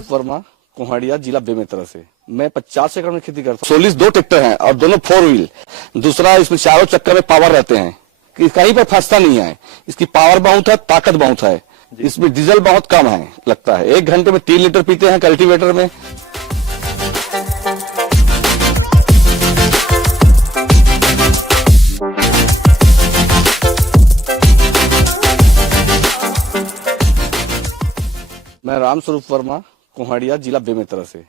स्वरूप वर्मा, कुहाड़िया, जिला बेमेतरा से। मैं 50 एकड़ में खेती करता हूँ। 16 दो ट्रैक्टर हैं और दोनों 4 व्हील। दूसरा, इसमें चारों चक्कर में पावर रहते हैं कि कहीं पर फंसता नहीं है। इसकी पावर बहुत है, ताकत बहुत है। इसमें डीजल बहुत कम है लगता है। 1 घंटे में 3 लीटर पीते हैं कल्टीवेटर में। मैं राम स्वरूप वर्मा, कुहाड़िया, जिला बेमेतरा से।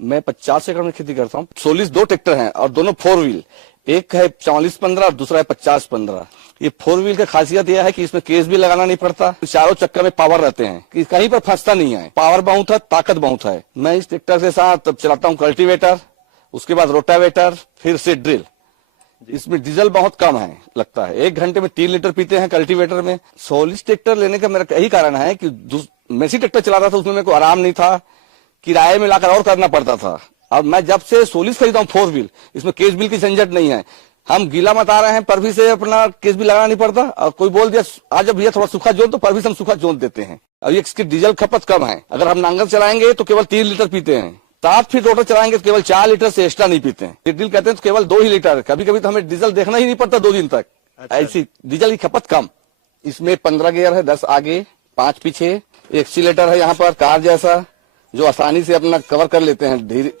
मैं 50 एकड़ में खेती करता हूँ। 16 दो ट्रैक्टर हैं और दोनों 4 व्हील। एक है 44-15 और दूसरा है 50-15। ये 4 व्हील का खासियत यह है कि इसमें केस भी लगाना नहीं पड़ता। चारों चक्कर में पावर रहते हैं कि कहीं पर फंसता नहीं है। पावर बहुत है, ताकत बहुत है। मैं इस ट्रैक्टर के साथ चलाता हूँ कल्टीवेटर, उसके बाद रोटावेटर, फिर से ड्रिल। इसमें डीजल बहुत कम है लगता है। 1 घंटे में 3 लीटर पीते हैं कल्टीवेटर में। 16 ट्रैक्टर लेने का मेरा यही कारण है कि मेसी ट्रैक्टर चला रहा था, उसमें मेरे को आराम नहीं था, किराए में लाकर और करना पड़ता था। और मैं जब से 16 खरीदा हूँ 4 व्हील, इसमें केस बिल की झंझट नहीं है। हम गीला मत आ रहे हैं, पर भी से अपना केस भी लगाना नहीं पड़ता। और कोई बोल दिया आज भैया थोड़ा सूखा जोत, तो पर भी से हम सूखा जोत देते हैं। और ये इसकी डीजल खपत कम है। अगर हम नांगल चलाएंगे तो केवल 3 लीटर पीते हैं। 7 फीट रोटर चलाएंगे तो केवल 4 लीटर से एक्स्ट्रा नहीं पीते हैं। डीजल कहते हैं तो केवल 2 ही लीटर। कभी कभी तो हमें डीजल देखना ही नहीं पड़ता 2 दिन तक। ऐसी डीजल की खपत कम। इसमें 15 गियर है, 10 आगे, 5 पीछे। एक्सीलेटर है यहाँ पर कार जैसा, जो आसानी से अपना कवर कर लेते हैं। धीरे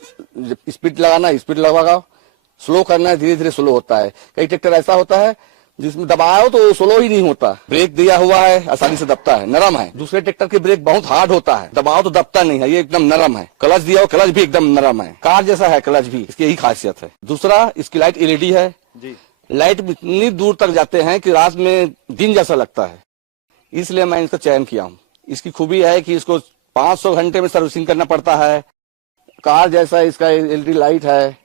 स्पीड लगाना, स्पीड लगाओ, स्लो करना है, धीरे धीरे स्लो होता है। कई ट्रैक्टर ऐसा होता है जिसमें दबाओ तो स्लो ही नहीं होता। ब्रेक दिया हुआ है, आसानी से दबता है, नरम है। दूसरे ट्रैक्टर के ब्रेक बहुत हार्ड होता है, दबाओ तो दबता नहीं है, ये एकदम नरम है। क्लच दिया हो, क्लच भी एकदम नरम है, कार जैसा है क्लच भी, इसकी यही खासियत है। दूसरा, इसकी लाइट एलईडी है जी। लाइट इतनी दूर तक जाते हैं कि रात में दिन जैसा लगता है, इसलिए मैं इसका चयन किया हूँ। इसकी खूबी है कि इसको 500 घंटे में सर्विसिंग करना पड़ता है। कार जैसा इसका एलईडी लाइट है।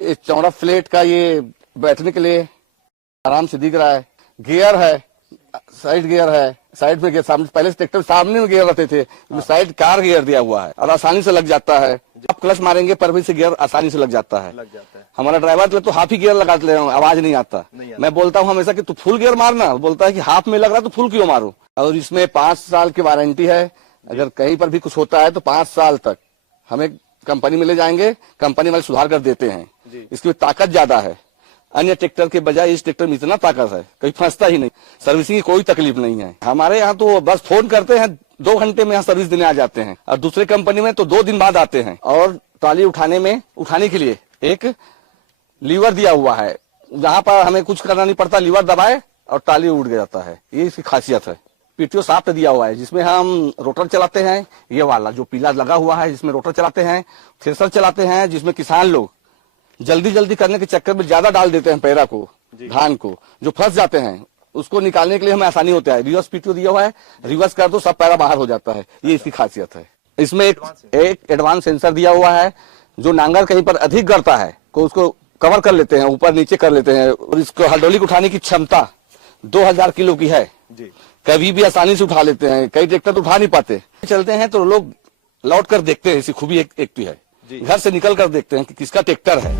एक चौड़ा फ्लेट का ये बैठने के लिए आराम से दिख रहा है। गियर है, साइड गियर है, साइड में गियर, सामने पहले ट्रैक्टर सामने में गियर रहते थे, साइड कार गियर दिया हुआ है और आसानी से लग जाता है। आप क्लच मारेंगे पर भी से गियर आसानी से लग जाता है। हमारा ड्राइवर तो हाफ ही गियर लगा ले, आवाज नहीं आता। मैं बोलता हूँ हमेशा कि तू फुल गियर मारना, बोलता है कि हाफ में लग रहा है तो फुल क्यों मारू। और इसमें 5 साल की वारंटी है। अगर कहीं पर भी कुछ होता है तो 5 साल तक हमें कंपनी में ले जाएंगे, कंपनी वाले सुधार कर देते हैं। इसकी ताकत ज्यादा है, अन्य ट्रैक्टर के बजाय इस ट्रैक्टर में इतना ताकत है, कहीं फंसता ही नहीं। सर्विसिंग की कोई तकलीफ नहीं है। हमारे यहाँ तो बस फोन करते हैं, 2 घंटे में यहाँ सर्विस देने आ जाते हैं। और दूसरे कंपनी में तो 2 दिन बाद आते हैं। और ट्रॉली उठाने के लिए एक लीवर दिया हुआ है, जहाँ पर हमें कुछ करना नहीं पड़ता, लीवर दबाए और ट्रॉली उठ जाता है। ये इसकी खासियत है। पीटीओ साफ्ट दिया हुआ है, जिसमें हम रोटर चलाते हैं, ये वाला जो पीला लगा हुआ है जिसमें रोटर चलाते हैं। थ्रेसर चलाते हैं, जिसमें किसान लोग जल्दी करने के चक्कर में ज्यादा डाल देते हैं पैरा को, धान को, जो फंस जाते हैं, उसको निकालने के लिए हमें आसानी होता है। रिवर्स पीटीओ दिया हुआ है, रिवर्स कर दो सब पैरा बाहर हो जाता है। ये इसकी खासियत है। इसमें एक एडवांस सेंसर दिया हुआ है, जो नांगर कहीं पर अधिक गिरता है को उसको कवर कर लेते हैं, ऊपर नीचे कर लेते हैं। और इसको हाइड्रोलिक उठाने की क्षमता 2000 किलो की है जी। कभी भी आसानी से उठा लेते हैं। कई ट्रैक्टर तो उठा नहीं पाते। चलते हैं तो लोग लौट कर देखते हैं, इसी खूबी एक भी है। घर से निकल कर देखते हैं कि किसका ट्रैक्टर है।